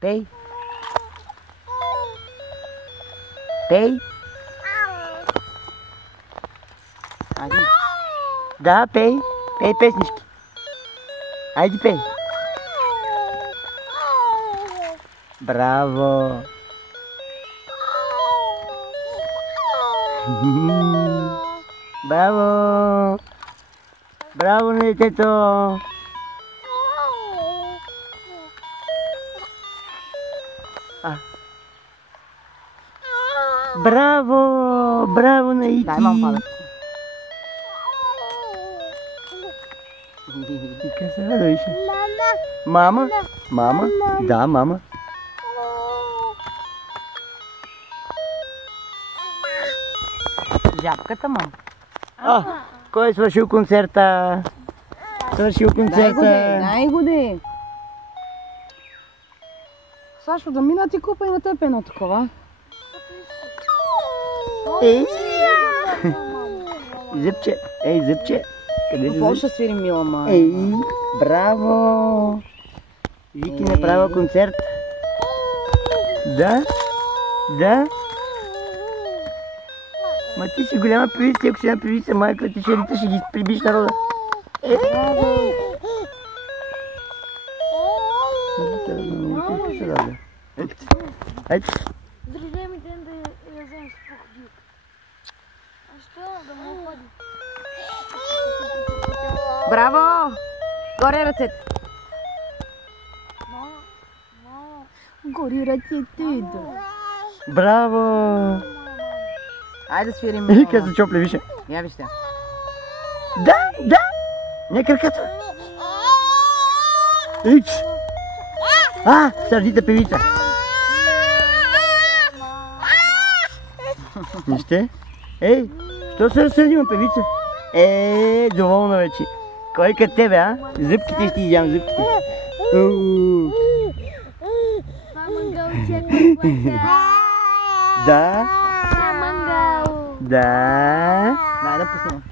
Пей. Пей. Айде. Да, пей. Пей песнички. Айде пей. Браво. Браво. Браво на детето. Браво. Браво на Ити. Дай мам палец. Как се радваше? Мама? Мама? Да, мама. Жабката, мам. Кой е свършил концерта? Свършил концерта. Дай го де. Сашо, да мина ти купа и на теб едно такова. Ей! Зъбче! Ей, зъбче! Къде си Какво ще свири, мила мама? Ей, браво! Вики направила концерт. Да? Да? Ма ти си голяма певица, ако си една певица, майка ти черите ще ги прибиш народа. Дойде ми ден да я вземем с походилка. А що? Да му ходи. Браво! Горе ръцете! Гори ръцете, да. Браво! Айде да свирим. Ей, къде се чопли, више. Я вижте. Да, да! Не краката! Ич! Сърдита певица! Нище? Ей, що се разсърдима певица? Доволна вече. Кой като тебе, а? Зъбките ще изям, зъбките. Мангал, чекай. Да? Мангал. Да? Дай да пуснем.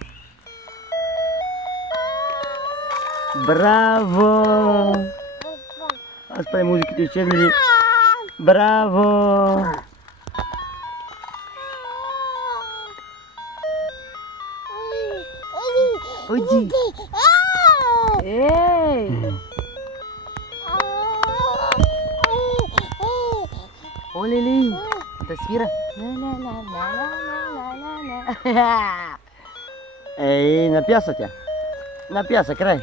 Браво! Аз прави музиката изчезнали. Браво! Уйди! Ей! Олели! Да свира! Ей, напяса тя. Напяса, край.